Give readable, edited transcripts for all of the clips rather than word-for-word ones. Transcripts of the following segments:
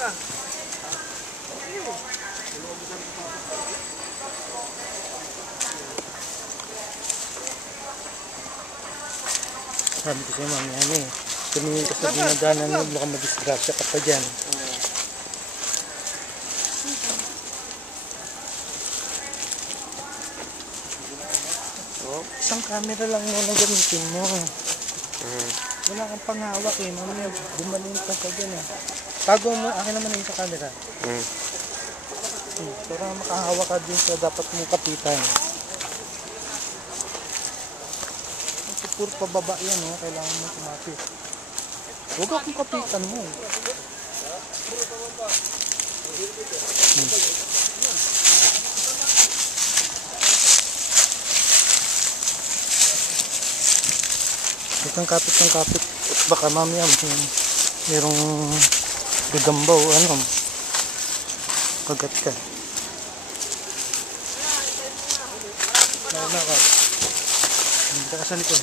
Sabi ko sa'yo mamaya ano eh. Tumingin ka sa dinadanan mo, baka madisgrasya ka pa dyan. Isang camera lang muna gamitin mo. Wala kang panghawak eh. Mamaya bumalin ka sa dyan eh. Tago mo, akin naman yung sa camera. Para makahawak ka din sa dapat mong kapitan. Kasi puro pababa yan oh. Kailangan mo kumapit. Huwag akong kapitan mo. Itong kapit ng kapit. Baka mamaya merong gagambaw ano. Kagat ka. Nauna ka. Hindi ka sa likod.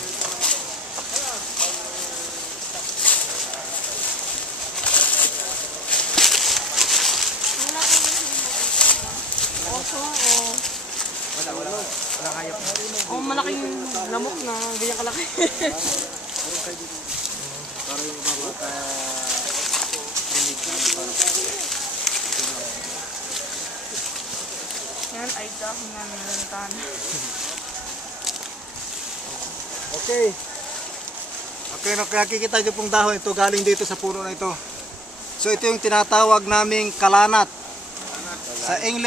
Oh, malaking lamok na, ganyan kalaki. Para yung ibaba ka dinig na para. Yan ay dahon na nilantan. Okay. Okay, nakikita nyo pong dahon ito galing dito sa puno na ito. So ito yung tinatawag naming kalanat. Sa English